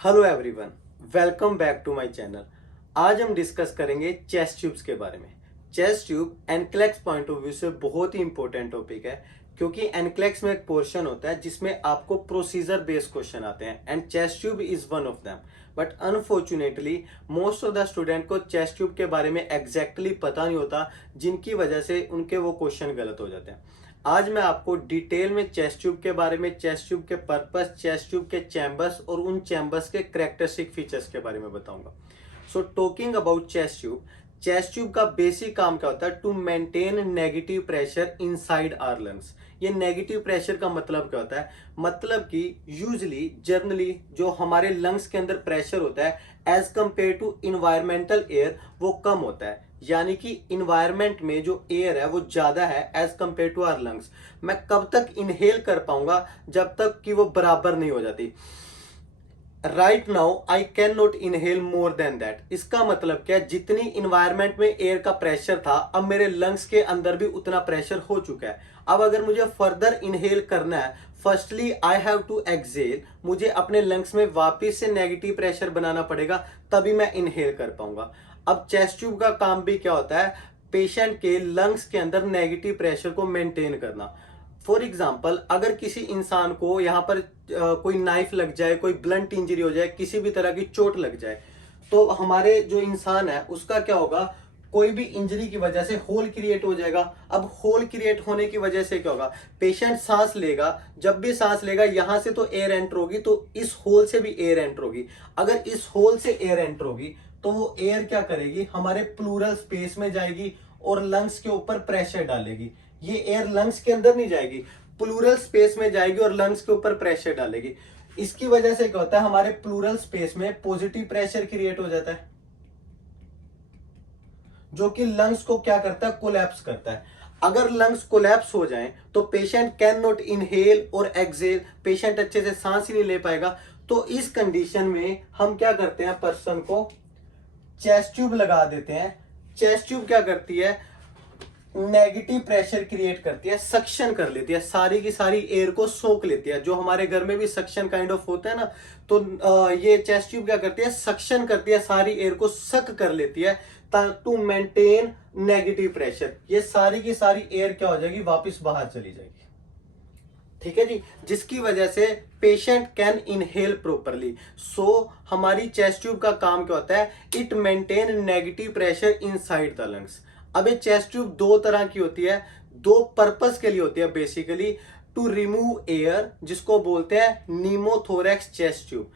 Hello everyone, welcome back to my channel. आज हम discuss करेंगे चेस्ट ट्यूब्स के बारे में। Chest tube NCLEX point of view से बहुत ही इंपॉर्टेंट टॉपिक है, क्योंकि एनक्लेक्स में एक पोर्शन होता है जिसमें आपको प्रोसीजर बेस्ड क्वेश्चन आते हैं and chest tube is one of them. But unfortunately most of the student को चेस्ट ट्यूब के बारे में एग्जैक्टली पता नहीं होता, जिनकी वजह से उनके वो क्वेश्चन गलत हो जाते हैं। आज मैं आपको डिटेल में चेस्ट ट्यूब के बारे में, चेस्ट ट्यूब के पर्पस, चेस्ट ट्यूब के चैम्बर्स और उन चैम्बर्स के कैरेक्टरिस्टिक फीचर्स के बारे में बताऊंगा। So talking about chest tube का बेसिक काम क्या होता है? To maintain negative pressure inside our lungs. ये नेगेटिव प्रेशर का मतलब क्या होता है? मतलब कि यूजली जर्नली जो हमारे लंग्स के अंदर प्रेशर होता है as compared to environmental air वो कम होता है, यानी कि इन्वायरमेंट में जो एयर है वो ज्यादा है as compared to our lungs. मैं कब तक इनहेल कर पाऊंगा? जब तक कि वो बराबर नहीं हो जाती। Right now I can not inhale more than that. इसका मतलब क्या? जितनी इन्वायरमेंट में एयर का प्रेशर था, अब मेरे लंग्स के अंदर भी उतना प्रेशर हो चुका है। अब अगर मुझे फर्दर इनहेल करना है, firstly I have to exhale. मुझे अपने लंग्स में वापस से नेगेटिव प्रेशर बनाना पड़ेगा, तभी मैं इनहेल कर पाऊंगा। अब चेस्ट ट्यूब का काम भी क्या होता है? पेशेंट के लंग्स के अंदर नेगेटिव प्रेशर को मेंटेन करना। फॉर एग्जाम्पल, अगर किसी इंसान को यहाँ पर कोई नाइफ लग जाए, कोई ब्लंट इंजरी हो जाए, किसी भी तरह की चोट लग जाए, तो हमारे जो इंसान है उसका क्या होगा? कोई भी इंजरी की वजह से होल क्रिएट हो जाएगा। अब होल क्रिएट होने की वजह से क्या होगा? पेशेंट सांस लेगा, जब भी सांस लेगा यहां से तो एयर एंटर होगी, तो इस होल से भी एयर एंटर होगी। अगर इस होल से एयर एंटर होगी तो वो एयर क्या करेगी? हमारे प्लूरल स्पेस में जाएगी और लंग्स के ऊपर प्रेशर डालेगी। ये एयर लंग्स के अंदर नहीं जाएगी, प्लूरल स्पेस में जाएगी और लंग्स के ऊपर प्रेशर डालेगी। इसकी वजह से क्या होता है? हमारे प्लूरल स्पेस में पॉजिटिव प्रेशर क्रिएट हो जाता है, जो कि लंग्स को क्या करता है? कोलैप्स करता है। अगर लंग्स कोलैप्स हो जाएं तो पेशेंट कैन नॉट इनहेल और एक्सेल। पेशेंट अच्छे से सांस ही नहीं ले पाएगा। तो इस कंडीशन में हम क्या करते हैं? पर्सन को चेस्ट ट्यूब लगा देते हैं। चेस्ट ट्यूब क्या करती है? नेगेटिव प्रेशर क्रिएट करती है, सक्शन कर लेती है, सारी की सारी एयर को सोख लेती है। जो हमारे घर में भी सक्शन काइंड ऑफ होता है ना, तो ये चेस्ट ट्यूब क्या करती है? सक्शन करती है, सारी एयर को सक कर लेती है टू मेंटेन नेगेटिव प्रेशर। ये सारी की सारी एयर क्या हो जाएगी? वापस बाहर चली जाएगी। ठीक है जी, जिसकी वजह से पेशेंट कैन इनहेल प्रॉपरली। सो हमारी चेस्ट ट्यूब का काम क्या होता है? It maintain negative pressure inside the lungs. अब ये चेस्ट ट्यूब दो तरह की होती है, दो पर्पस के लिए होती है बेसिकली। टू रिमूव एयर, जिसको बोलते हैं pneumothorax chest tube.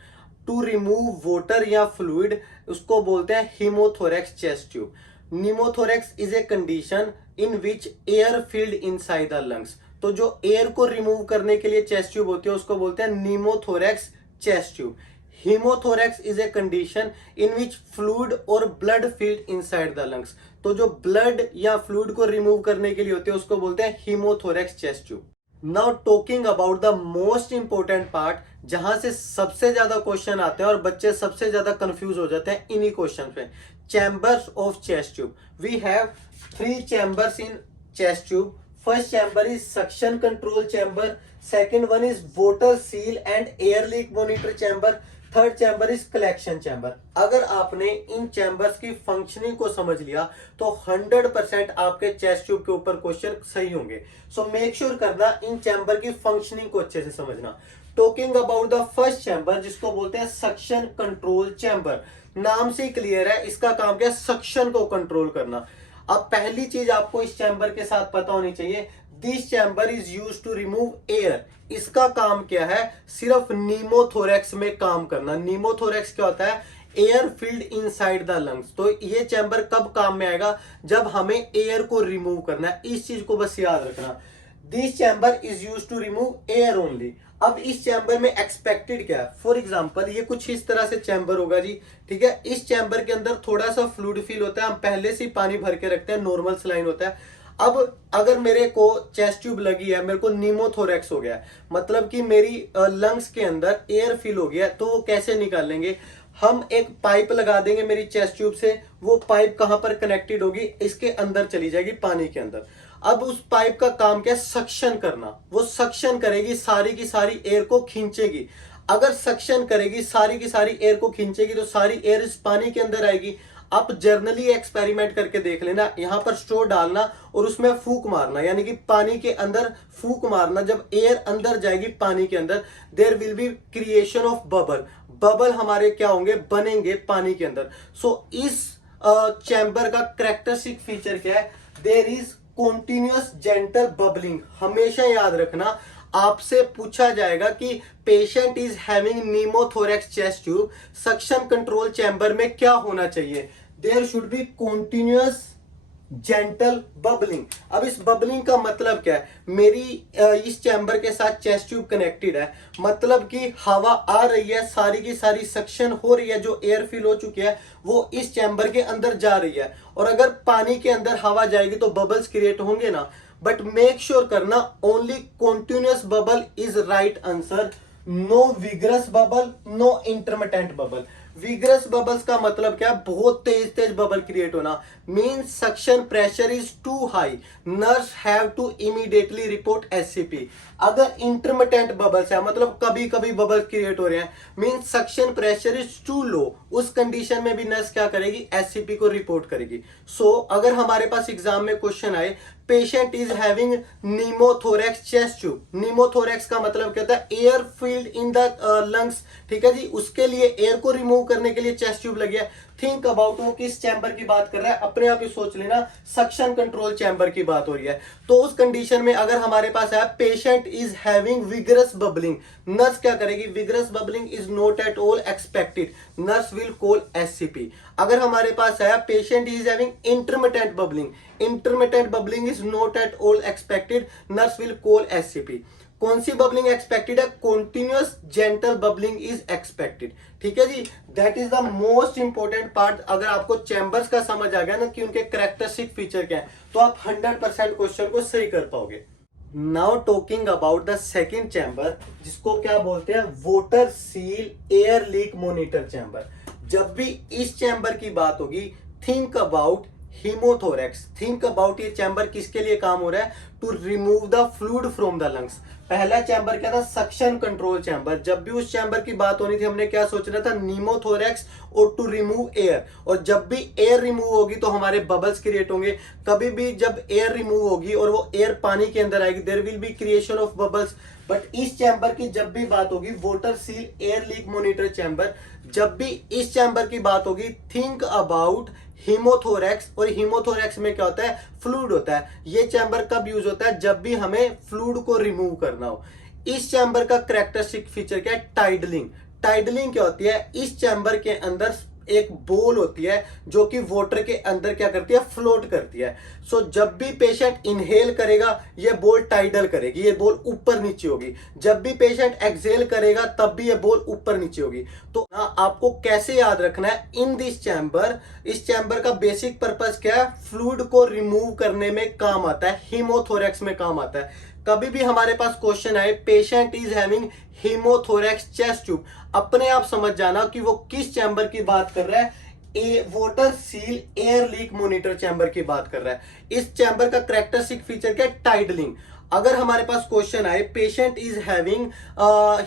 To remove water या फ्लूइड, उसको बोलते हैं hemothorax chest tube. Pneumothorax is a condition in which air filled inside the lungs. तो जो एयर को रिमूव करने के लिए चेस्ट ट्यूब होती है उसको बोलते हैं pneumothorax chest tube. Hemothorax is a condition in which fluid और blood filled inside the lungs. तो जो ब्लड या फ्लूइड को रिमूव करने के लिए होती है उसको बोलते हैं hemothorax chest tube. Now talking about the most important part, जहां से सबसे ज्यादा क्वेश्चन आते हैं और बच्चे सबसे ज्यादा कंफ्यूज हो जाते हैं इन्हीं क्वेश्चन पे। Chambers of chest tube. We have 3 chambers in chest tube. First chamber is suction control chamber, second one is water seal and air leak monitor chamber, third chamber is collection chamber. अगर आपने इन chambers की functioning को समझ लिया तो 100% आपके chest tube के ऊपर क्वेश्चन सही होंगे। सो मेक श्योर करना इन चैम्बर की फंक्शनिंग को अच्छे से समझना। Talking about the first chamber, जिसको बोलते हैं सक्शन कंट्रोल चैम्बर, नाम से क्लियर है इसका काम क्या है? सक्शन को कंट्रोल करना। अब पहली चीज आपको इस चैम्बर के साथ पता होनी चाहिए, this chamber is use to remove air. इसका काम क्या है? सिर्फ नीमोथोरेक्स में काम करना। नीमोथोरेक्स क्या होता है? Air filled inside the lungs. तो ये चैम्बर कब काम में आएगा? जब हमें एयर को रिमूव करना है। इस चीज को बस याद रखना, this chamber is use to remove air only. अब इस चैम्बर में एक्सपेक्टेड क्या है? फॉर एग्जांपल ये कुछ इस तरह से चैम्बर होगा जी, ठीक है। इस चैम्बर के अंदर थोड़ा सा फ्लूइड फील होता है, हम पहले से पानी भर के रखते हैं, नॉर्मल सलाइन होता है। अब अगर मेरे को चेस्ट ट्यूब लगी है, मेरे को नीमोथोरेक्स हो गया है, मतलब कि मेरी लंग्स के अंदर एयर फील हो गया है, तो वो कैसे निकालेंगे? हम एक पाइप लगा देंगे मेरी चेस्ट ट्यूब से। वो पाइप कहां पर कनेक्टेड होगी? इसके अंदर चली जाएगी, पानी के अंदर। अब उस पाइप का काम क्या है? सक्शन करना। वो सक्शन करेगी, सारी की सारी एयर को खींचेगी। अगर सक्शन करेगी, सारी की सारी एयर को खींचेगी, तो सारी एयर इस पानी के अंदर आएगी। आप जर्नली एक्सपेरिमेंट करके देख लेना, यहां पर स्ट्रो डालना और उसमें फूंक मारना, यानी कि पानी के अंदर फूंक मारना। जब एयर अंदर जाएगी पानी के अंदर, there will be creation of bubble. Bubble हमारे क्या होंगे, बनेंगे पानी के अंदर। सो इस चैम्बर का कैरेक्टरिस्टिक फीचर क्या है, there is continuous gentle bubbling. हमेशा याद रखना, आपसे पूछा जाएगा कि patient is having pneumothorax chest tube, suction control chamber में क्या होना चाहिए, there should be continuous gentle bubbling. अब इस बबलिंग का मतलब क्या है, मेरी इस चैम्बर के साथ चेस्ट ट्यूब कनेक्टेड है, मतलब कि हवा आ रही है, सारी की सारी सक्शन हो रही है, जो एयर फिल हो चुकी है वो इस चैम्बर के अंदर जा रही है। और अगर पानी के अंदर हवा जाएगी तो बबल्स क्रिएट होंगे ना, बट मेक श्योर करना only continuous bubble is right answer. No vigorous bubble, no intermittent bubble. Vigorous bubbles का मतलब क्या, बहुत तेज तेज बबल क्रिएट होना, means suction pressure is too high, nurse have to immediately report SCP. अगर intermittent bubbles है, मतलब कभी कभी बबल क्रिएट हो रहे हैं, means suction pressure is too low, उस कंडीशन में भी नर्स क्या करेगी, एससीपी को रिपोर्ट करेगी। सो अगर हमारे पास एग्जाम में क्वेश्चन आए, patient is having pneumothorax chest tube, नीमोथोरेक्स का मतलब क्या होता है, air field in the lungs, ठीक है जी, उसके लिए एयर को रिमूव करने के लिए चेस्ट ट्यूब लगी है। थिंक अबाउट, वो किस चैम्बर की बात कर रहा है, अपने आप ही सोच लेना, सक्शन कंट्रोल चैम्बर की बात हो रही है। तो उस कंडीशन में अगर हमारे पास है patient is having vigorous bubbling, nurse क्या करेगी, vigorous bubbling is not at all expected, nurse will call SCP. अगर हमारे पास है patient is having intermittent bubbling, intermittent bubbling is not at all expected, nurse will call SCP. कौन सी bubbling expected है, continuous gentle bubbling is expected, ठीक है जी। That is the most important part. अगर आपको चैम्बर्स का समझ आ गया ना कि उनके कैरेक्टरिस्टिक फीचर क्या है, तो आप 100% क्वेश्चन को सही कर पाओगे। Now talking about the second chamber, जिसको क्या बोलते हैं, water seal air leak monitor chamber. जब भी इस चैम्बर की बात होगी, think about hemothorax, think about ये चैम्बर किसके लिए काम हो रहा है, to remove the fluid from the lungs. पहला चैम्बर क्या था, सक्शन कंट्रोल चैम्बर। जब भी उस चैम्बर की बात होनी थी, हमने क्या सोचना था, नीमोथोरेक्स और टू रिमूव एयर। और जब भी एयर रिमूव होगी तो हमारे बबल्स क्रिएट होंगे। कभी भी जब एयर रिमूव होगी और वो एयर पानी के अंदर आएगी, there will be creation of bubbles. But इस चैम्बर की जब भी बात होगी, water seal air leak monitor chamber, जब भी इस चैम्बर की बात होगी, थिंक अबाउट हीमोथोरेक्स। और हीमोथोरेक्स में क्या होता है, फ्लूइड होता है। ये चैम्बर कब यूज होता है, जब भी हमें फ्लूइड को रिमूव करना हो। इस चैम्बर का कैरेक्टरिस्टिक फीचर क्या है, टाइडलिंग। टाइडलिंग क्या होती है, इस चैम्बर के अंदर एक बॉल होती है जो कि वाटर के अंदर क्या करती है, फ्लोट करती है। सो जब भी पेशेंट इनहेल करेगा, ये बॉल टाइडल करेगी, ये बॉल ऊपर नीचे होगी। जब भी पेशेंट एक्सहेल करेगा, तब भी ये बॉल ऊपर नीचे होगी। तो आपको कैसे याद रखना है, इन दिस चैम्बर, इस चैम्बर का बेसिक पर्पस क्या है, फ्लूइड को रिमूव करने में काम आता है, हीमोथोरेक्स में काम आता है। कभी भी हमारे पास क्वेश्चन आए, patient is having hemothorax chest tube, अपने आप समझ जाना कि वो किस चैम्बर की बात कर रहा है, water seal air leak monitor chamber की बात कर रहा है। इस चैम्बर का कैरेक्टरिस्टिक फीचर क्या है, टाइडलिंग। अगर हमारे पास क्वेश्चन आए, patient is having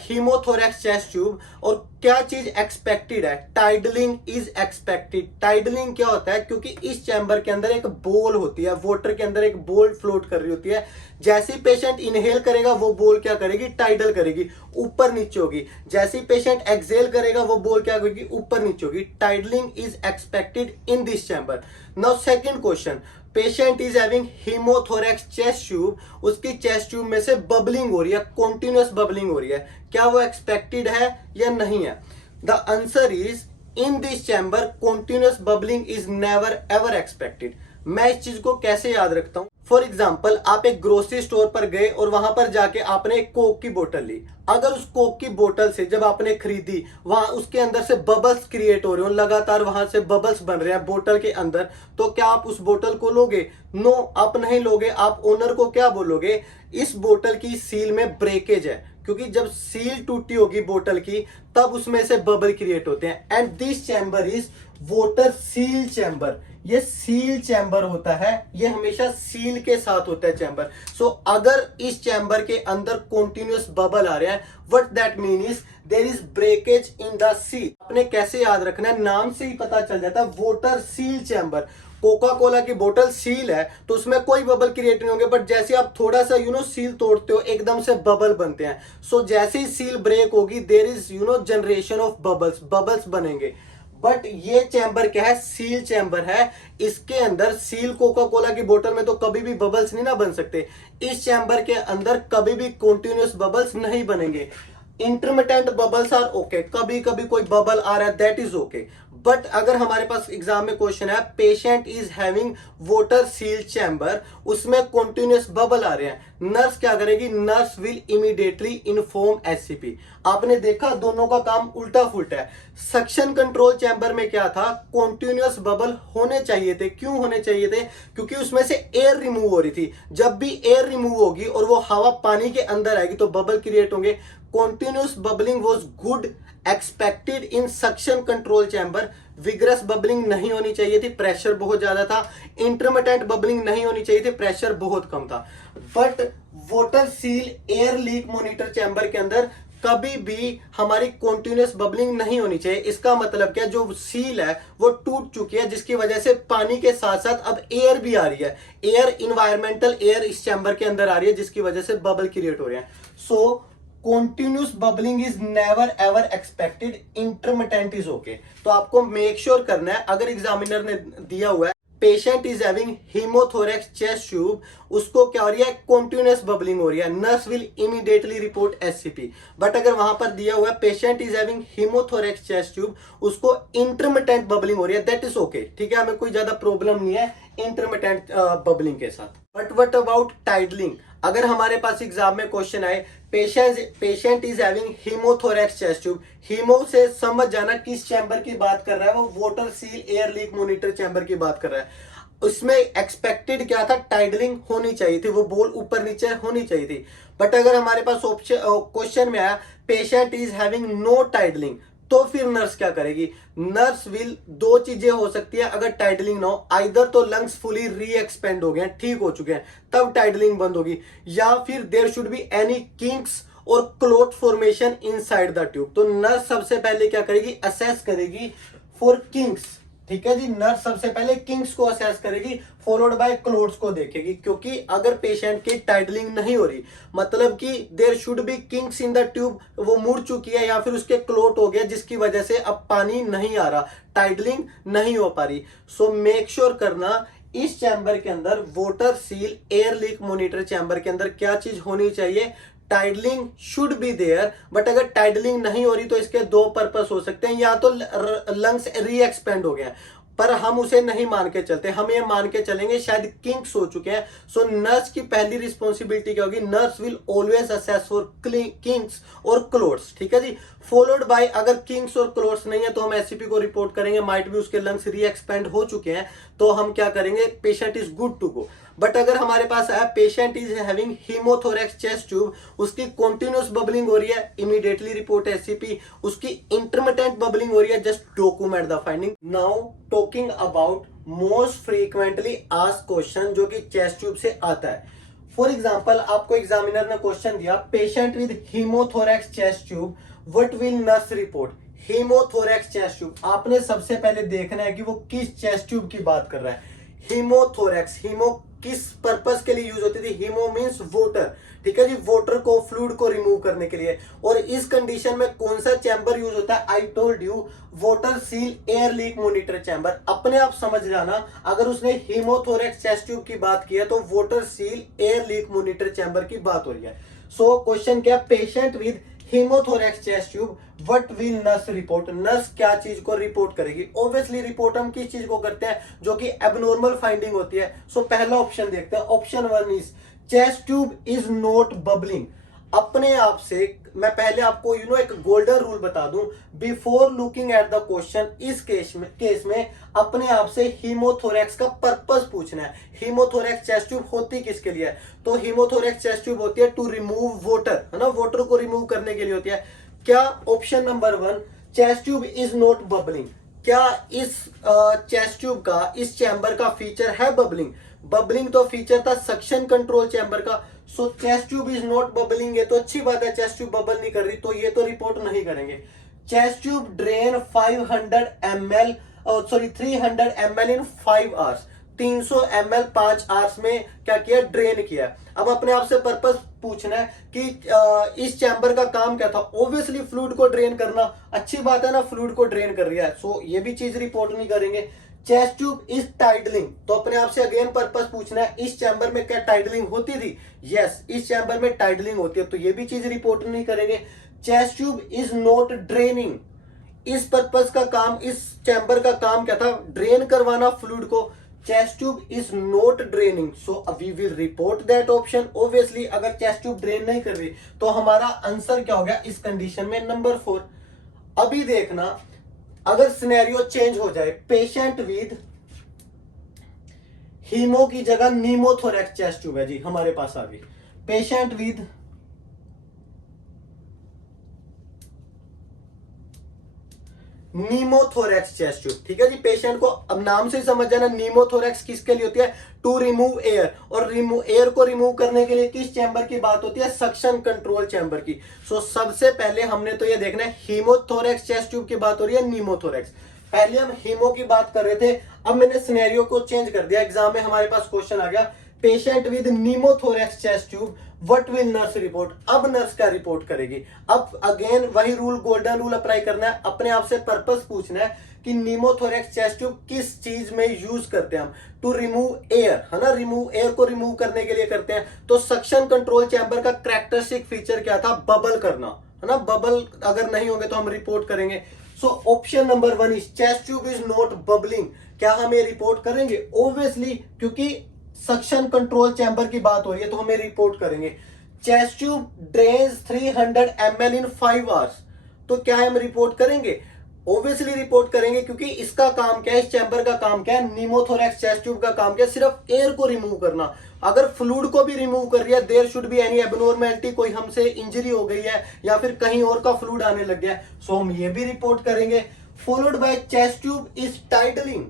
hemothorax chest tube, और क्या चीज एक्सपेक्टेड है, टाइडलिंग इज एक्सपेक्टेड। टाइडलिंग क्या होता है, क्योंकि इस चैम्बर के अंदर एक बॉल होती है, वाटर के अंदर एक बॉल फ्लोट कर रही होती है। जैसे ही पेशेंट इनहेल करेगा, वो बॉल क्या करेगी, टाइडल करेगी, ऊपर नीचे होगी। जैसे ही पेशेंट एक्सहेल करेगा, वो बॉल क्या करेगी, ऊपर नीचे होगी। Tidaling is expected in this chamber. Now second question, patient is having hemothorax chest tube, उसकी चेस्ट ट्यूब में से बबलिंग हो रही है, कॉन्टिन्यूअस बबलिंग हो रही है, क्या वो एक्सपेक्टेड है या नहीं है। The answer is, in this chamber continuous bubbling is never ever expected. मैं इस चीज को कैसे याद रखता हूं, फॉर एग्जाम्पल, आप एक ग्रोसरी स्टोर पर गए और वहां पर जाके आपने एक कोक की बोतल ली। अगर उस कोक की बोतल से जब आपने खरीदी, वहां उसके अंदर से बबल्स क्रिएट हो रहे हो, लगातार वहां से बबल्स बन रहे हैं बोतल के अंदर, तो क्या आप उस बोतल को लोगे, नो आप नहीं लोगे। आप ओनर को क्या बोलोगे, इस बोतल की सील में ब्रेकेज है, क्योंकि जब सील टूटी होगी बोतल की तब उसमें से बबल क्रिएट होते हैं। And this chamber is water seal chamber. ये सील चैम्बर होता है, ये हमेशा सील के साथ होता है चैम्बर। सो अगर इस चैम्बर के अंदर कॉन्टिन्यूअस बबल आ रहे हैं, what that mean is there is breakage in the seal. आपने कैसे याद रखना है, नाम से ही पता चल जाता है, water seal chamber. Coca Cola की बोतल सील है तो उसमें कोई बबल क्रिएट नहीं होंगे, बट जैसे आप थोड़ा सा सील तोड़ते हो एकदम से बबल बनते हैं। सो जैसे ही सील ब्रेक होगी there is generation of bubbles, bubbles बनेंगे। बट ये चैम्बर क्या है, सील चैम्बर है। इसके अंदर सील कोका कोला की बोतल में तो कभी भी बबल्स नहीं ना बन सकते, इस चैम्बर के अंदर कभी भी कॉन्टिन्यूअस बबल्स नहीं बनेंगे। इंटरमिटेंट बबल्स आर ओके, कभी कभी कोई बबल आ रहा है दैट इज ओके। बट अगर हमारे पास एग्जाम में क्वेश्चन है patient is having water seal chamber, उसमें कॉन्टिन्यूअस बबल आ रहे हैं, नर्स क्या करेगी, nurse will immediately inform SCP. आपने देखा दोनों का काम उल्टा फुल्टा है। सक्शन कंट्रोल चैम्बर में क्या था, कॉन्टिन्यूअस बबल होने चाहिए थे। क्यों होने चाहिए थे, क्योंकि उसमें से एयर रिमूव हो रही थी। जब भी एयर रिमूव होगी और वो हवा पानी के अंदर आएगी तो बबल क्रिएट होंगे। continuous bubbling was good expected in suction control chamber। Vigorous bubbling नहीं होनी चाहिए थी, प्रेशर बहुत ज्यादा था। इंटरमिटेंट बबलिंग नहीं होनी चाहिए थी, प्रेशर बहुत कम था। But water seal air leak monitor chamber के अंदर कभी भी हमारी कॉन्टिन्यूअस बबलिंग नहीं होनी चाहिए। इसका मतलब क्या, जो सील है वो टूट चुकी है जिसकी वजह से पानी के साथ साथ अब एयर भी आ रही है, एयर इन्वायरमेंटल एयर इस चैम्बर के अंदर आ रही है जिसकी वजह से बबल क्रिएट हो रहे हैं। सो continuous bubbling is never ever expected, intermittent is okay। तो आपको मेक श्योर करना है, अगर एग्जामिनर ने दिया हुआ है patient is having hemothorax chest tube, उसको क्या हो रही है, कॉन्टिन्यूअस बबलिंग हो रही है, nurse will immediately report SCP. But अगर वहां पर दिया हुआ है patient is having hemothorax chest tube, उसको इंटरमिटेंट बबलिंग हो रही है, दैट इज ओके, ठीक है, हमें कोई ज्यादा प्रॉब्लम नहीं है इंटरमिटेंट बबलिंग के साथ। बट व्हाट अबाउट टाइडलिंग, अगर हमारे पास एग्जाम में क्वेश्चन आए patient is having hemothorax chest tube, hemo से समझ जाना किस चैम्बर की बात कर रहा है, वो water seal air leak monitor chamber की बात कर रहा है। उसमें एक्सपेक्टेड क्या था, टाइडलिंग होनी चाहिए थी, वो बोल ऊपर नीचे होनी चाहिए थी। बट अगर हमारे पास ऑप्शन क्वेश्चन में आया पेशेंट इज हैविंग नो टाइडलिंग, तो फिर नर्स क्या करेगी, नर्स विल, दो चीजें हो सकती है अगर टाइडलिंग ना हो, आइदर तो लंग्स फुली री एक्सपेंड हो गए, ठीक हो चुके हैं, तब टाइडलिंग बंद होगी, या फिर there should be any kinks और clot formation inside the tube. तो नर्स सबसे पहले क्या करेगी, असेस करेगी फॉर किंक्स, ठीक है जी, नर्स सबसे पहले किंग्स को असेस करेगी, फॉलोड बाय क्लोट्स को देखेगी। क्योंकि अगर पेशेंट की टाइडलिंग नहीं हो रही, मतलब कि there should be kinks in the tube, वो मुड़ चुकी है या फिर उसके क्लोट हो गया जिसकी वजह से अब पानी नहीं आ रहा, टाइडलिंग नहीं हो पा रही। सो मेक श्योर करना इस चैम्बर के अंदर, water seal air leak monitor chamber के अंदर क्या चीज होनी चाहिए, टाइडलिंग शुड बी देयर। बट अगर टाइडलिंग नहीं हो रही तो इसके दो पर्पस हो सकते हैं, या तो लंग्स री एक्सपेंड हो गए, पर हम उसे नहीं मान के चलते, हम ये मान के चलेंगे शायद किंग्स हो चुके हैं। सो नर्स की पहली रिस्पॉन्सिबिलिटी क्या होगी, nurse will always assess for Kings और क्लोट्स, ठीक है जी, फॉलोड बाय, अगर किंग्स और क्लोट्स नहीं है तो हम एससीपी को रिपोर्ट करेंगे, माइट भी उसके लंग्स री एक्सपेंड हो चुके हैं, तो हम क्या करेंगे, patient is good to go. But अगर हमारे पास है patient is having hemothorax chest tube, उसकी कॉन्टिन्यूअस बबलिंग हो रही है, इमीडिएटली रिपोर्ट एससीपी, उसकी इंटरमिटेंट बबलिंग हो रही है, just document the finding. Now talking about most frequently asked question जो कि चेस्ट ट्यूब से आता है। फॉर एग्जाम्पल आपको एग्जामिनर ने क्वेश्चन दिया patient with hemothorax chest tube, what will nurse report. हीमोथोरेक्स chest tube, आपने सबसे पहले देखना है कि वो किस चेस्ट ट्यूब की बात कर रहा है। हीमोथोरेक्स, हीमो किस पर्पस के लिए यूज होती थी, हीमो मींस वाटर, ठीक है जी, वाटर को, फ्लूइड को रिमूव करने के लिए। और इस कंडीशन में कौन सा चैम्बर यूज होता है, आई told you, water seal air leak monitor chamber. अपने आप समझ जाना, अगर उसने हीमोथोरेक्स चेस्ट ट्यूब की बात की है तो water seal air leak monitor chamber की बात हो रही है। सो क्वेश्चन क्या, patient with hemothorax chest tube, what will nurse report, nurse क्या चीज को रिपोर्ट करेगी। ऑब्वियसली रिपोर्ट हम किस चीज को करते हैं, जो कि एबनॉर्मल फाइंडिंग होती है। सो पहला ऑप्शन देखते हैं, option 1 is chest tube is not bubbling. अपने आप से मैं पहले आपको एक गोल्डन रूल बता दूं, before looking at the question, इस केस में अपने आप से हीमोथोरेक्स का पर्पस पूछना है। हीमोथोरेक्स चेस्ट ट्यूब होती किसके लिए है? तो हीमोथोरेक्स चेस्ट ट्यूब होती है टू रिमूव वाटर, है ना, वाटर को रिमूव करने के लिए होती है। क्या option number 1, chest tube is not bubbling, क्या इस चेस्ट ट्यूब का, इस चैम्बर का फीचर है बबलिंग? बबलिंग तो फीचर था सक्शन कंट्रोल चैम्बर का। So chest tube is not bubbling, ये तो अच्छी बात है, चेस्ट ट्यूब बबल नहीं कर रही, तो ये तो रिपोर्ट नहीं करेंगे। Chest tube drain 500 ml, sorry 300 ml इन 5 आवर्स, 300 ml 5 आवर्स में क्या किया? ड्रेन किया। अब अपने आप से पर्पस पूछना है कि इस चैम्बर का काम क्या था? ऑब्वियसली फ्लूइड को ड्रेन करना, अच्छी बात है ना, फ्लूइड को ड्रेन कर रही है, सो ये भी चीज रिपोर्ट नहीं करेंगे। चेस्ट ट्यूब इज टाइडलिंग, तो अपने आप से अगेन पर्पस पूछना है, इस चैम्बर में क्या टाइडलिंग होती थी? यस, इस चैम्बर में टाइडलिंग होती है, तो ये भी चीज रिपोर्ट नहीं करेंगे। Chest tube is not draining, इस पर्पस का काम, इस चैम्बर का काम क्या था? ड्रेन करवाना फ्लूइड को। Chest tube is not draining, so we will report that option. Obviously अगर चेस्ट ट्यूब ड्रेन नहीं कर रही तो हमारा आंसर क्या हो गया इस कंडीशन में? नंबर 4। अभी देखना, अगर सिनेरियो चेंज हो जाए, पेशेंट विद हीमो की जगह नीमोथोरेक्स चेस्ट ट्यूब है जी, हमारे पास आ गई, पेशेंट विद नीमोथोरेक्स चेस्ट ट्यूब, ठीक है जी। पेशेंट को अब नाम से ही समझ जाना, नीमोथोरेक्स किसके लिए होती है? टू रिमूव एयर, और एयर को रिमूव करने के लिए किस चैम्बर की बात होती है? सक्शन कंट्रोल चैम्बर की। सो सबसे पहले हमने तो ये देखना है हीमोथोरेक्स चेस्ट ट्यूब की बात हो रही है, नीमोथोरेक्स। पहले हम हीमो की बात कर रहे थे, अब मैंने सिनेरियो को चेंज कर दिया, एग्जाम में हमारे पास क्वेश्चन आ गया patient with नीमोथोरेक्स chest tube, what will nurse report? अब नर्स क्या रिपोर्ट करेगी? अब अगेन वही रूल, गोल्डन रूल अप्लाई करना है, अपने आप से पर्पस पूछना है कि नीमोथोरेक्स चेस्ट ट्यूब किस चीज में यूज करते हैं हम? टू रिमूव एयर, है ना, रिमूव एयर को रिमूव करने के लिए करते हैं। तो सक्शन कंट्रोल चैम्बर का कैरेक्टरिस्टिक फीचर क्या था? बबल करना, है ना, बबल अगर नहीं होंगे तो हम रिपोर्ट करेंगे। So option number 1 is chest tube is not bubbling, क्या हम ये रिपोर्ट करेंगे? ऑब्वियसली, क्योंकि सक्शन कंट्रोल चैम्बर की बात हो रही है तो हमें रिपोर्ट करेंगे। चेस्ट ट्यूब ड्रेन्स 300 ml इन 5 आवर्स, तो क्या हम रिपोर्ट करेंगे? ऑब्वियसली रिपोर्ट करेंगे, क्योंकि इसका काम क्या है, इस चैम्बर का काम क्या है? नीमोथोरेक्स चेस्ट ट्यूब का काम क्या है? सिर्फ एयर को रिमूव करना। अगर फ्लूइड को भी रिमूव कर रही है, there should be any abnormality, कोई हमसे इंजरी हो गई है या फिर कहीं और का फ्लूइड आने लग गया है, सो हम ये भी रिपोर्ट करेंगे। Followed by chest tube is tidaling,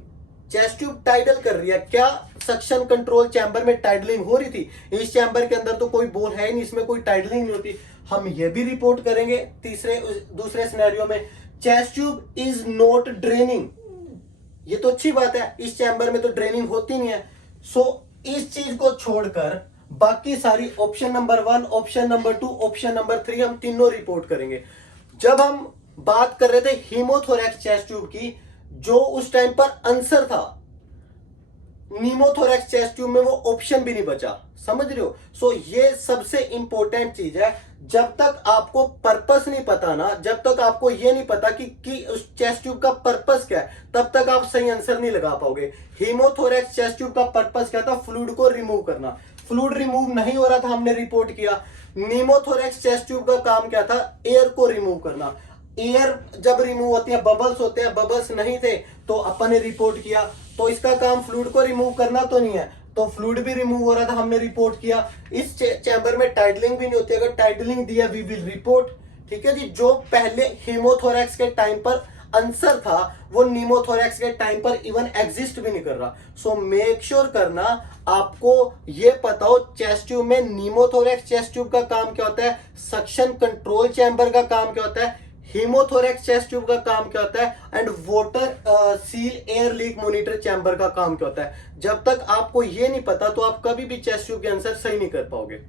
chest tube tidal कर रही है, क्या सक्शन कंट्रोल चैम्बर में टाइडलिंग हो रही थी? इस चैम्बर के अंदर तो कोई बोल है नहीं, इसमें कोई टाइडलिंग नहीं होती, हम ये भी रिपोर्ट करेंगे। दूसरे सिनेरियो में chest tube is not draining, ये तो अच्छी बात है, इस चैम्बर में तो ड्रेनिंग होती नहीं है। सो इस चीज को छोड़कर बाकी सारी option number 1, option number 2, option number 3 हम तीनों रिपोर्ट करेंगे। जब हम बात कर रहे थे हीमोथोरेक्स चेस्ट ट्यूब की, जो उस टाइम पर आंसर था नीमोथोरेक्स चेस्ट ट्यूब में, वो ऑप्शन भी नहीं बचा, समझ रहे हो? सो ये सबसे इंपॉर्टेंट चीज है, जब तक आपको पर्पस नहीं पता ना, जब तक आपको ये नहीं पता कि उस चेस्ट ट्यूब का पर्पस क्या है, तब तक आप सही आंसर नहीं लगा पाओगे। हीमोथोरेक्स चेस्ट ट्यूब का पर्पस क्या था? फ्लूइड को रिमूव करना। फ्लूइड रिमूव नहीं हो रहा था, हमने रिपोर्ट किया। नीमोथोरेक्स चेस्ट ट्यूब का काम क्या था? एयर को रिमूव करना। एयर जब रिमूव होती है, बबल्स होते हैं, बबल्स नहीं थे तो अपन ने रिपोर्ट किया। तो इसका काम फ्लूइड को रिमूव करना तो नहीं है, तो फ्लूइड भी रिमूव हो रहा था, हमने रिपोर्ट किया। इस चैम्बर में टाइडलिंग भी नहीं होती, अगर टाइडलिंग दिया वी विल रिपोर्ट, ठीक है जी। जो पहले हीमोथोरेक्स के टाइम पर आंसर था, वो नीमोथोरेक्स के टाइम पर इवन एग्जिस्ट भी नहीं कर रहा। सो मेक श्योर करना आपको ये पता हो चेस्ट ट्यूब में नीमोथोरेक्स चेस्ट ट्यूब का काम क्या होता है, सक्शन कंट्रोल चैम्बर का काम क्या होता है, हीमोथोरेक्स चेस्ट ट्यूब का काम क्या होता है, and water seal air leak monitor chamber का काम क्या होता है। जब तक आपको ये नहीं पता तो आप कभी भी चेस्ट ट्यूब के आंसर सही नहीं कर पाओगे।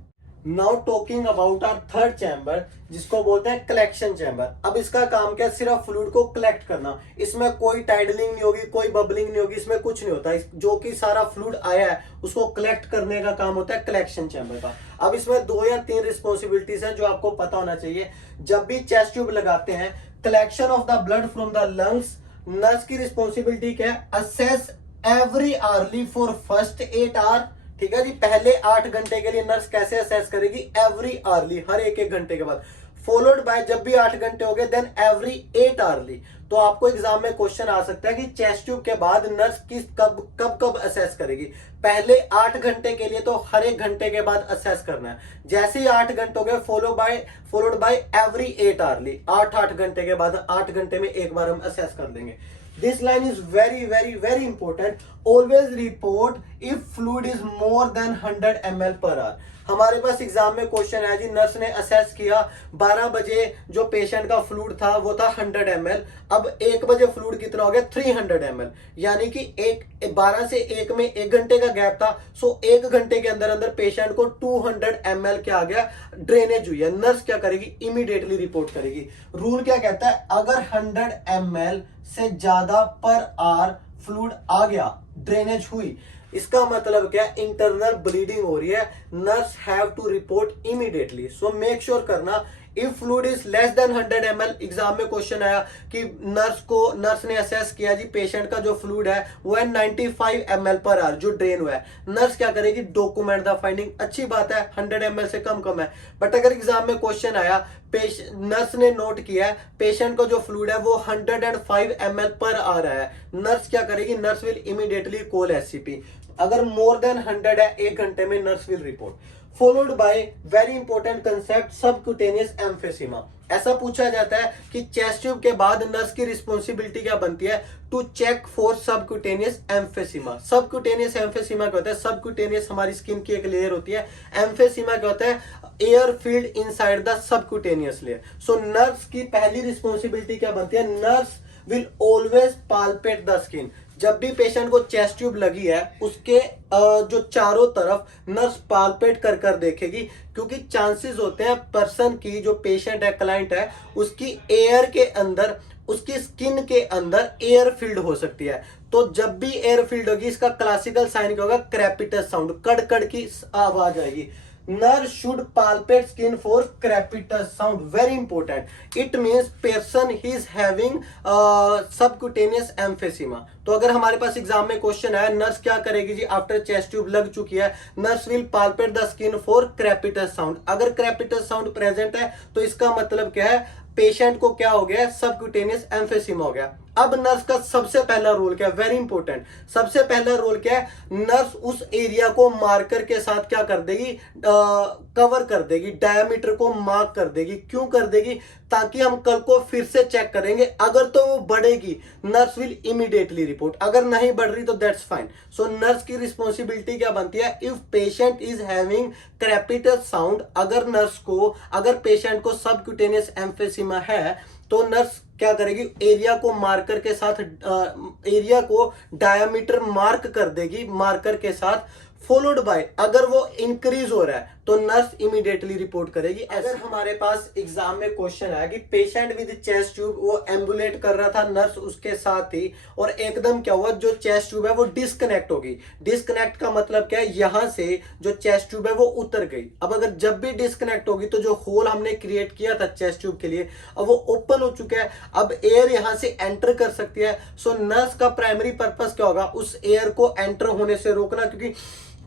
Now talking about our third chamber, जिसको बोलते हैं कलेक्शन चैम्बर। अब इसका काम क्या है? सिर्फ फ्लूइड को कलेक्ट करना, इसमें कोई टाइडलिंग नहीं होगी, कोई बबलिंग नहीं होगी, इसमें कुछ नहीं होता। जो कि सारा फ्लूइड आया है उसको कलेक्ट करने का काम होता है कलेक्शन चैम्बर का। अब इसमें 2 या 3 रिस्पॉन्सिबिलिटीज है जो आपको पता होना चाहिए। जब भी चेस्ट ट्यूब लगाते हैं, collection of the blood from the lungs, nurse की रिस्पॉन्सिबिलिटी क्या है? Assess every hourly for first 8 hour, ठीक है जी। पहले 8 घंटे के लिए नर्स कैसे असेस करेगी? एवरी आवर्ली, हर एक घंटे के बाद। फॉलोड बाय जब भी 8 घंटे हो गए देन एवरी 8 आवरली। तो आपको एग्जाम में क्वेश्चन आ सकता है कि चेस्ट ट्यूब के बाद नर्स किस कब कब कब असेस करेगी। पहले 8 घंटे के लिए तो हर एक घंटे के बाद असेस करना है। जैसे ही 8 घंटे हो गए फॉलोड बाय एवरी 8 आवरली, 8 घंटे के बाद 8 घंटे में एक बार हम असेस कर देंगे। This line is very important. Always report if fluid is more than 100 ml per hour. हमारे पास एग्जाम में क्वेश्चन है जी, नर्स ने असेस किया 12 बजे जो पेशेंट का फ्लूइड था वो था 100 ml, अब 1 बजे फ्लूइड कितना हो गया 300 ml, यानी कि 12 से 1 में 1 घंटे का गैप था। सो 1 घंटे के अंदर अंदर पेशेंट को 200 ml क्या आ गया, ड्रेनेज हुई है। नर्स क्या करेगी, इमीडिएटली रिपोर्ट करेगी। रूल क्या कहता है, अगर 100 ml से ज्यादा पर आवर फ्लूइड आ गया, ड्रेनेज हुई, इसका मतलब क्या, इंटरनल ब्लीडिंग हो रही है, nurse have to report immediately. So make sure करना if fluid is less than 100 ml। Exam में क्वेश्चन आया कि नर्स ने असेस किया जी पेशेंट का जो फ्लूइड है वो है 95 ml पर आवर जो ड्रेन हुआ है। नर्स क्या करेगी, डॉक्यूमेंट द फाइंडिंग। अच्छी बात है 100 ml से कम है, बट अगर एग्जाम में क्वेश्चन आया नर्स ने नोट किया है पेशेंट का जो फ्लूइड है वो 105 ml पर आ रहा है, नर्स क्या करेगी, nurse will immediately call SCP. अगर मोर देन 100 है 1 घंटे में nurse will report. Followed by very important concept subcutaneous emphysema. ऐसा पूछा जाता है कि चेस्ट ट्यूब के बाद नर्स की रिस्पॉन्सिबिलिटी क्या बनती है, to check for subcutaneous emphysema. Subcutaneous emphysema क्या होता है, सबक्यूटेनियस हमारी स्किन की एक लेयर होती है, एम्फिसीमा क्या होता है, air filled inside the subcutaneous layer. So nurse की पहली रिस्पॉन्सिबिलिटी क्या बनती है, nurse will always palpate the skin. जब भी पेशेंट को चेस्ट ट्यूब लगी है उसके जो चारों तरफ नर्स पाल्पेट कर कर देखेगी, क्योंकि चांसेस होते हैं पर्सन की, जो पेशेंट है, क्लाइंट है, उसकी एयर के अंदर, उसकी स्किन के अंदर एयर फील्ड हो सकती है। तो जब भी एयर फील्ड होगी इसका क्लासिकल साइन क्या होगा, क्रेपिटस साउंड, कड़ की आवाज आएगी। Nurse should palpate skin for crepitus sound. Very important. It means person is having subcutaneous emphysema. तो अगर हमारे पास एग्जाम में क्वेश्चन है, नर्स क्या करेगी जी, आफ्टर चेस्ट ट्यूब लग चुकी है, nurse will palpate the skin for crepitus sound. अगर क्रेपिटस साउंड प्रेजेंट है तो इसका मतलब क्या है, पेशेंट को क्या हो गया, सबक्यूटेनियस एम्फिसीमा हो गया। अब नर्स का सबसे पहला रोल क्या है, वेरी इंपॉर्टेंट, सबसे पहला रोल क्या है, नर्स उस एरिया को मार्कर के साथ क्या कर देगी, कवर कर देगी, डायमीटर को मार्क कर देगी। क्यों कर देगी, ताकि हम कल को फिर से चेक करेंगे, अगर तो वो बढ़ेगी नर्स विल इमीडिएटली रिपोर्ट, अगर नहीं बढ़ रही तो दैट्स फाइन। सो नर्स की रिस्पॉन्सिबिलिटी क्या बनती है, if patient is having crepitus sound, अगर पेशेंट को सबक्यूटेनियस एम्फिसीमा है तो नर्स क्या करेगी, एरिया को मार्कर के साथ, एरिया को डायमीटर मार्क कर देगी मार्कर के साथ। फॉलोड बाय अगर वो इंक्रीज हो रहा है तो नर्स इमीडिएटली रिपोर्ट करेगी। अगर हमारे पास एग्जाम में क्वेश्चन आया कि पेशेंट विद चेस्ट ट्यूब वो एम्बुलेट कर रहा था, नर्स उसके साथ थी, और एकदम क्या हुआ, जो चेस्ट ट्यूब है वो डिस्कनेक्ट होगी। डिस्कनेक्ट का मतलब क्या है, यहां से जो चेस्ट ट्यूब है वो उतर गई। अब अगर जब भी डिस्कनेक्ट होगी तो जो होल हमने क्रिएट किया था चेस्ट ट्यूब के लिए, अब वो ओपन हो चुका है, अब एयर यहां से एंटर कर सकती है। सो नर्स का प्राइमरी पर्पस क्या होगा, उस एयर को एंटर होने से रोकना, क्योंकि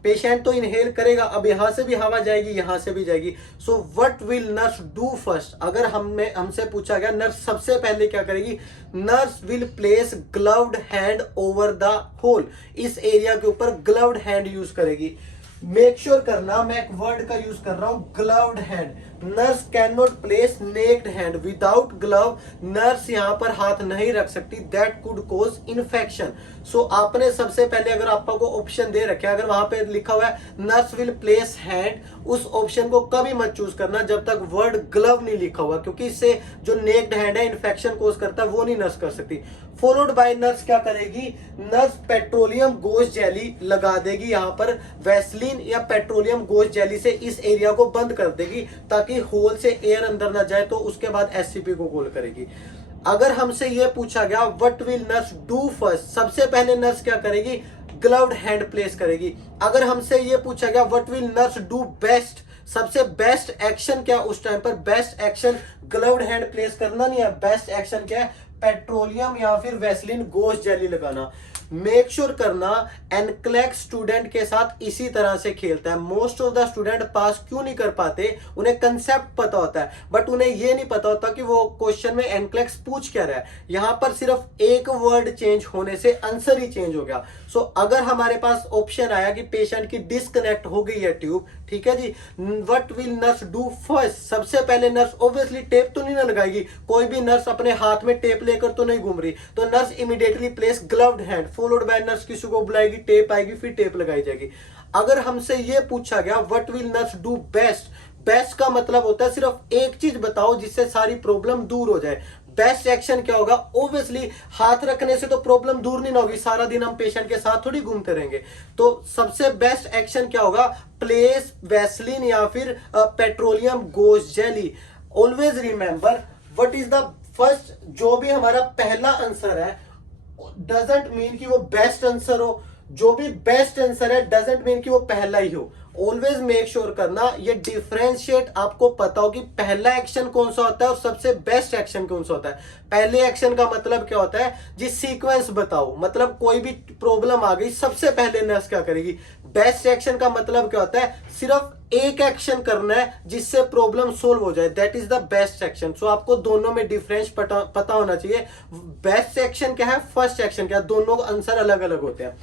पेशेंट तो इनहेल करेगा, अब यहां से भी हवा जाएगी, यहां से भी जाएगी। So what will nurse do first, अगर हमसे पूछा गया, नर्स सबसे पहले क्या करेगी, nurse will place gloved hand over the hole, इस एरिया के ऊपर ग्लव्ड हैंड यूज करेगी। मेक श्योर करना, मैं एक वर्ड का यूज कर रहा हूं, gloved hand. Nurse can not place naked hand, without glove nurse यहां पर हाथ नहीं रख सकती, that could cause infection. So आपने सबसे पहले, अगर आपको ऑप्शन दे रखे, अगर वहां पे लिखा हुआ है नर्स विल प्लेस हैंड, उस ऑप्शन को कभी मत चूज करना जब तक वर्ड ग्लव नहीं लिखा हुआ, क्योंकि इससे जो नेक्ड हैंड है इन्फेक्शन कोज करता है, वो नहीं नर्स कर सकती। फॉलोड बाय नर्स क्या करेगी, नर्स पेट्रोलियम गोश्त जेली लगा देगी, यहां पर वैसलीन या पेट्रोलियम गोश्त जेली से इस एरिया को बंद कर देगी, ताकि होल से एयर अंदर ना जाए। तो उसके बाद एससीपी को कॉल करेगी। अगर हमसे यह पूछा गया what will nurse do first, सबसे पहले नर्स क्या करेगी, ग्लव्ड हैंड प्लेस करेगी। अगर हमसे यह पूछा गया what will nurse do best, सबसे बेस्ट एक्शन क्या उस टाइम पर, बेस्ट एक्शन ग्लव्ड हैंड प्लेस करना नहीं है, बेस्ट एक्शन क्या है, पेट्रोलियम या फिर वैसलीन गोश्त जेली लगाना। मेक श्योर करना एनक्लेक्स स्टूडेंट के साथ इसी तरह से खेलता है। मोस्ट ऑफ द स्टूडेंट पास क्यों नहीं कर पाते, उन्हें कंसेप्ट पता होता है बट उन्हें यह नहीं पता होता कि वो क्वेश्चन में एनक्लेक्स पूछ क्या रहा है। यहां पर सिर्फ एक वर्ड चेंज होने से आंसर ही चेंज हो गया। सो अगर हमारे पास ऑप्शन आया कि पेशेंट की डिस्कनेक्ट हो गई है ट्यूब, ठीक है जी, what will nurse do first, सबसे पहले नर्स ऑब्वियसली टेप तो नहीं ना लगाएगी, कोई भी नर्स अपने हाथ में टेप लेकर तो नहीं घूम रही, तो nurse immediately place gloved hand, followed by nurse किसी को बुलाएगी, टेप आएगी, फिर टेप लगाई जाएगी। अगर हमसे ये पूछा गया what will nurse do best, best का मतलब होता है सिर्फ एक चीज बताओ जिससे सारी प्रॉब्लम दूर हो जाए। बेस्ट एक्शन क्या होगा, ऑब्वियसली हाथ रखने से तो प्रॉब्लम दूर नहीं होगी, सारा दिन हम पेशेंट के साथ थोड़ी घूमते रहेंगे। तो सबसे बेस्ट एक्शन क्या होगा, प्लेस वैसलीन या फिर पेट्रोलियम गोश्त jelly. Always remember what is the first, जो भी हमारा पहला आंसर है डजंट मीन कि वो बेस्ट आंसर हो, जो भी बेस्ट आंसर है डजंट मीन कि वो पहला ही हो। ऑलवेज मेक श्योर करना ये डिफरेंशिएट आपको पता हो कि पहला एक्शन कौन सा होता है और सबसे बेस्ट एक्शन कौन सा होता है। पहले एक्शन का मतलब क्या होता है जी, सीक्वेंस बताओ, मतलब कोई भी प्रॉब्लम आ गई सबसे पहले नर्स क्या करेगी। बेस्ट एक्शन का मतलब क्या होता है, सिर्फ एक एक्शन करना है जिससे प्रॉब्लम सोल्व हो जाए, that is the best action. So आपको दोनों में डिफरेंस पता होना चाहिए। बेस्ट एक्शन क्या है, फर्स्ट एक्शन क्या है, दोनों आंसर अलग अलग होते हैं।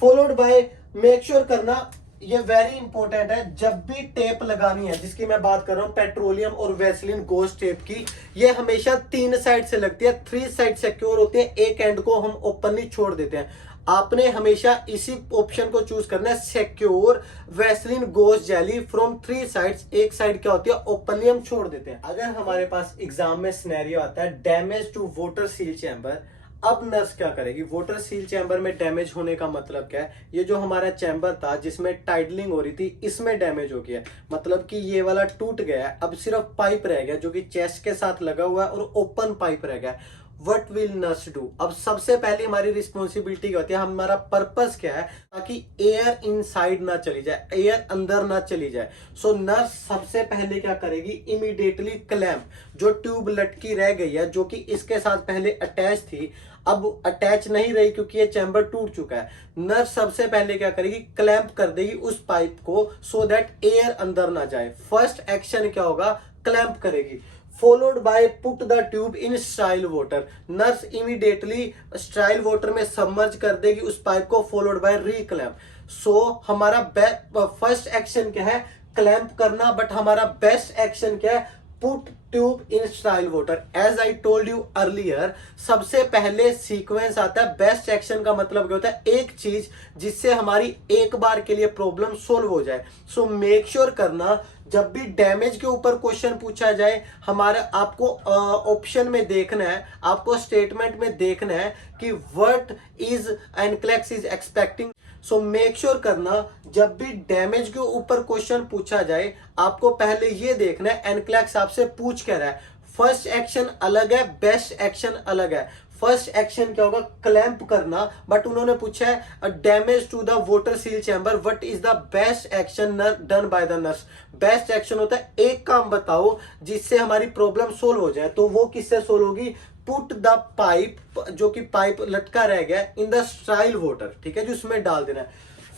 फॉलोड बाय मेक श्योर करना, ये वेरी इंपॉर्टेंट है, जब भी टेप लगानी है, जिसकी मैं बात कर रहा हूं पेट्रोलियम और वैसलीन गोश्त टेप की, ये हमेशा 3 साइड से लगती है, 3 साइड सिक्योर होती है, एक एंड को हम ओपनली छोड़ देते हैं। आपने हमेशा इसी ऑप्शन को चूज करना है, सिक्योर वैसलीन गोश्त जेली फ्रॉम 3 साइड्स। एक साइड क्या होती है, ओपनली हम छोड़ देते हैं। अगर हमारे पास एग्जाम में सिनेरियो आता है damage to water seal chamber, अब नर्स क्या करेगी। वाटर सील चैम्बर में डैमेज होने का मतलब क्या है, ये जो हमारा चैम्बर था जिसमें टाइडलिंग हो रही थी, इसमें डैमेज हो गया, मतलब कि ये वाला टूट गया है, अब सिर्फ पाइप रह गया जो कि चेस्ट के साथ लगा हुआ है और ओपन पाइप रह गया। व्हाट विल नर्स डू, अब सबसे पहले हमारी रिस्पॉन्सिबिलिटी क्या होती है, हमारा पर्पस क्या है, ताकि एयर इनसाइड ना चली जाए, एयर अंदर ना चली जाए। सो नर्स सबसे पहले क्या करेगी, इमीडिएटली क्लैंप, जो ट्यूब लटकी रह गई है जो कि इसके साथ पहले अटैच थी, अब अटैच नहीं रही क्योंकि ये चैम्बर टूट चुका है। नर्स सबसे पहले क्या करेगी, क्लैंप कर देगी उस पाइप को सो दैट एयर अंदर ना जाए। फर्स्ट एक्शन क्या होगा, क्लैंप करेगी। Followed buy put the tube in sterile water, nurse immediately style water में सबमर्ज कर देगी उस पाइप को, फॉलोड बाय रीक्लैंप। सो हमारा फर्स्ट एक्शन क्या है, क्लैंप करना, बट हमारा बेस्ट एक्शन क्या है, put tube in sterile water. As I told you earlier, सबसे पहले सीक्वेंस आता है। बेस्ट एक्शन का मतलब क्या होता है, एक चीज जिससे हमारी एक बार के लिए प्रॉब्लम सोल्व हो जाए। सो मेक श्योर करना जब भी डैमेज के ऊपर क्वेश्चन पूछा जाए, हमारा आपको ऑप्शन में देखना है, आपको स्टेटमेंट में देखना है कि what is NCLEX is expecting. So make sure करना जब भी डैमेज के ऊपर क्वेश्चन पूछा जाए, आपको पहले ये देखना है एनक्लेक्स आपसे पूछ क्या रहा है। फर्स्ट एक्शन अलग है, बेस्ट एक्शन अलग है। फर्स्ट एक्शन क्या होगा, क्लैंप करना, बट उन्होंने पूछा है damage to the water seal chamber, what is the best action done by the nurse. Best action होता है एक काम बताओ जिससे हमारी प्रॉब्लम सोल्व हो जाए, तो वो किससे सोल्व होगी, पुट द पाइप, जो कि पाइप लटका रह गया, इन द स्टाइल वाटर, ठीक है जी, उसमें डाल देना है।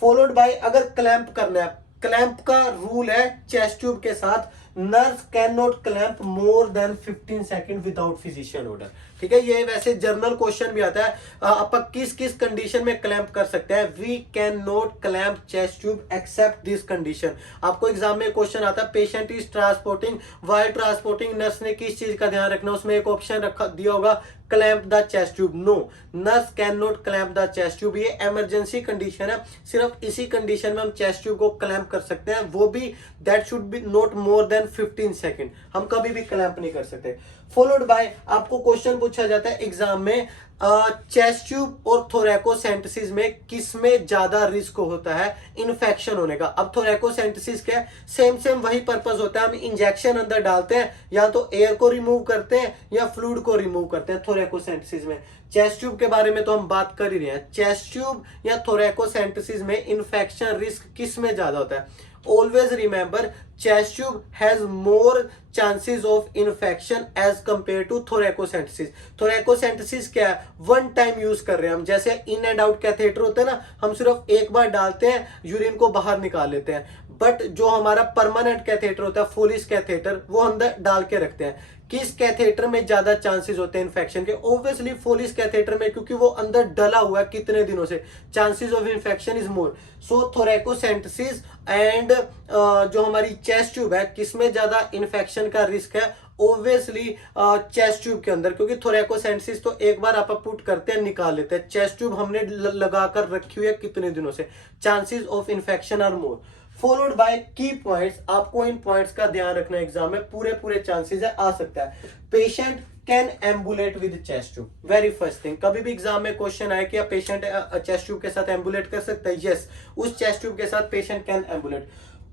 फॉलोड बाय, अगर क्लैंप करना है, क्लैंप का रूल है चेस्ट ट्यूब के साथ, nurse can not clamp more than 15 second without physician order, ठीक है। ये वैसे जर्नल क्वेश्चन भी आता है, आप किस किस कंडीशन में क्लैंप कर सकते हैं। We can not clamp chest tube except this condition. आपको एग्जाम में क्वेश्चन आता है, patient is transporting, while transporting nurse ने किस चीज का ध्यान रखना, उसमें एक ऑप्शन रखा दिया होगा clamp the chest tube. No, nurse can not clamp the chest tube, ये इमरजेंसी कंडीशन है, सिर्फ इसी कंडीशन में हम चेस्ट ट्यूब को क्लैंप कर सकते हैं, वो भी that should be not more than 15 second, हम कभी भी क्लैंप नहीं कर सकते। फॉलोड बाय, आपको क्वेश्चन पूछा जाता है एग्जाम में, चेस्ट ट्यूब और थोरैकोसेंटेसिस में किस में ज्यादा रिस्क होता है इन्फेक्शन होने का। अब थोरैकोसेंटेसिस क्या है, सेम वही पर्पस होता है, हम इंजेक्शन अंदर डालते हैं, या तो एयर को रिमूव करते हैं या फ्लूइड को रिमूव करते हैं थोरैकोसेंटेसिस में। चेस्ट ट्यूब के बारे में तो हम बात कर ही रहे हैं, चेस्ट ट्यूब या थोरैकोसेंटेसिस में इन्फेक्शन रिस्क किस में ज्यादा होता है। Always remember, chest tube has more chances of infection as compared to thoracocentesis. Thoracocentesis क्या है, वन टाइम यूज कर रहे हैं हम। जैसे इन एंड आउट कैथेटर होते हैं ना, हम सिर्फ एक बार डालते हैं, यूरिन को बाहर निकाल लेते हैं। बट जो हमारा परमानेंट कैथेटर होता है, फोलिस कैथेटर, वो अंदर डाल के रखते हैं। किस कैथेटर में ज्यादा चांसेस होते हैं इन्फेक्शन के? ऑब्वियसली फोलिस कैथेटर में, क्योंकि वो अंदर डला हुआ है कितने दिनों से, chances of infection is more. So thoracocentesis and जो हमारी चेस्ट ट्यूब है, किसमें ज्यादा इन्फेक्शन का रिस्क है? ऑब्वियसली चेस्ट ट्यूब के अंदर, क्योंकि थोरैकोसेंटेसिस तो एक बार आप पुट करते हैं, निकाल लेते हैं। चेस्ट ट्यूब हमने लगाकर रखी हुई है कितने दिनों से, chances of infection are more. Followed by key points, आपको इन पॉइंट्स का ध्यान रखना है, एग्जाम में पूरे चांसेस है आ सकता है। Patient can ambulate with chest tube, very first thing. कभी भी एग्जाम में क्वेश्चन आए कि पेशेंट चेस्ट ट्यूब के साथ एम्बुलेट कर सकता है, यस, उस चेस्ट ट्यूब के साथ पेशेंट कैन एम्बुलेट।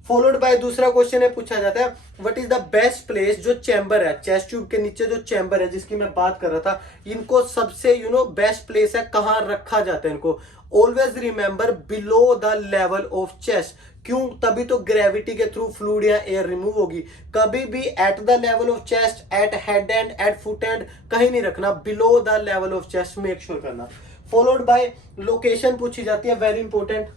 फॉलोड बाय दूसरा क्वेश्चन है, पूछा जाता है what is the best place, जो चैम्बर है चेस्ट ट्यूब के नीचे, जो चैम्बर है जिसकी मैं बात कर रहा था, इनको सबसे बेस्ट प्लेस है, कहां रखा जाता है इनको? Always remember below the level of chest. क्यों? तभी तो ग्रेविटी के थ्रू फ्लूइड या एयर रिमूव होगी। कभी भी at the level of chest, at head end, at foot end कहीं नहीं रखना, below the level of chest make sure करना। फॉलोड बाय लोकेशन पूछी जाती है, वेरी इंपॉर्टेंट,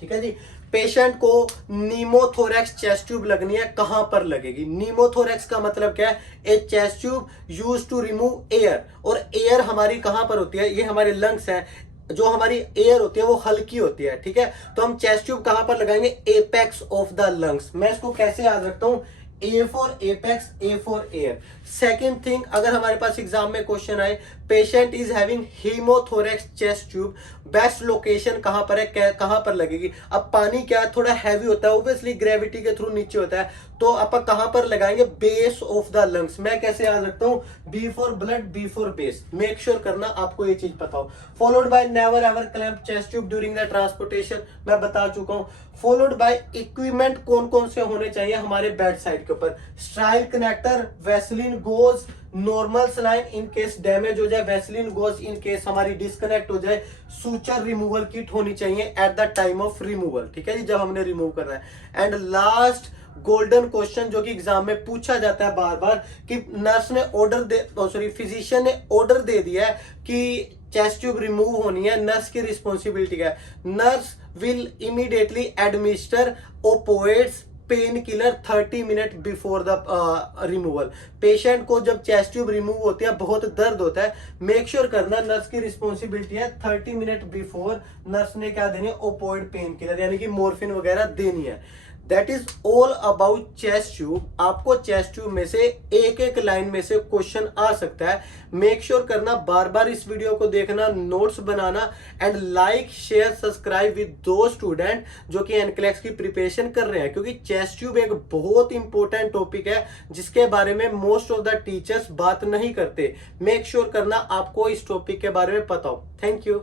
ठीक है जी। पेशेंट को नीमोथोरैक्स चेस्ट ट्यूब लगनी है, कहां पर लगेगी? नीमोथोरैक्स का मतलब क्या है? A chest tube use to remove air, और एयर हमारी कहां पर होती है? ये हमारे लंग्स हैं, जो हमारी एयर होती है वो हल्की होती है, ठीक है। तो हम चेस्ट ट्यूब कहां पर लगाएंगे? Apex of the lungs. मैं इसको कैसे याद रखता हूं? A for apex, A for air. Second thing, अगर हमारे पास एग्जाम में क्वेश्चन आए patient is having hemothorax chest tube, best location कहां पर है, कहां पर लगेगी? अब पानी क्या थोड़ा हैवी होता है, ऑब्वियसली ग्रेविटी के थ्रू नीचे होता है, तो आप कहां पर लगाएंगे? Base of the lungs. मैं कैसे याद रखता हूं? B for blood, B for base. Make sure करना आपको ये चीज पता हो। Followed by never ever clamp chest tube during the transportation, मैं बता चुका हूं। फॉलोड बाय इक्विपमेंट कौन कौन से होने चाहिए हमारे बेड साइड के ऊपर? स्ट्राइल connector, Vaseline goes, normal saline in case damage हो जाए, वैसलीन गोज इन केस हमारी डिस्कनेक्ट हो जाए, सूचर रिमूवल किट होनी चाहिए at the time of removal, ठीक है जी, जब हमने रिमूव करना है। एंड लास्ट गोल्डन क्वेश्चन जो कि एग्जाम में पूछा जाता है बार बार, कि नर्स ने ऑर्डर दे, सॉरी फिजिशियन ने ऑर्डर दे दिया है कि चेस्ट ट्यूब रिमूव होनी है, नर्स की रिस्पॉन्सिबिलिटी है। Nurse will immediately administer opioids pain killer 30 minute before the removal. Patient को जब चेस्ट ट्यूब रिमूव होती है, बहुत दर्द होता है, मेक श्योर करना नर्स की रिस्पॉन्सिबिलिटी है 30 मिनट बिफोर नर्स ने क्या देनी है? ओपोइड पेन किलर, यानी कि मॉर्फिन वगैरह देनी है। That is all about chest tube. आपको चेस्ट ट्यूब में से एक एक लाइन में से क्वेश्चन आ सकता है, मेक श्योर करना बार बार इस वीडियो को देखना, notes banana, and like share subscribe with दो स्टूडेंट जो कि एनक्लेक्स की प्रिपरेशन कर रहे हैं, क्योंकि चेस्ट ट्यूब एक बहुत इंपॉर्टेंट टॉपिक है जिसके बारे में मोस्ट ऑफ द टीचर्स बात नहीं करते। मेक श्योर करना आपको इस टॉपिक के बारे में पता हो। Thank you.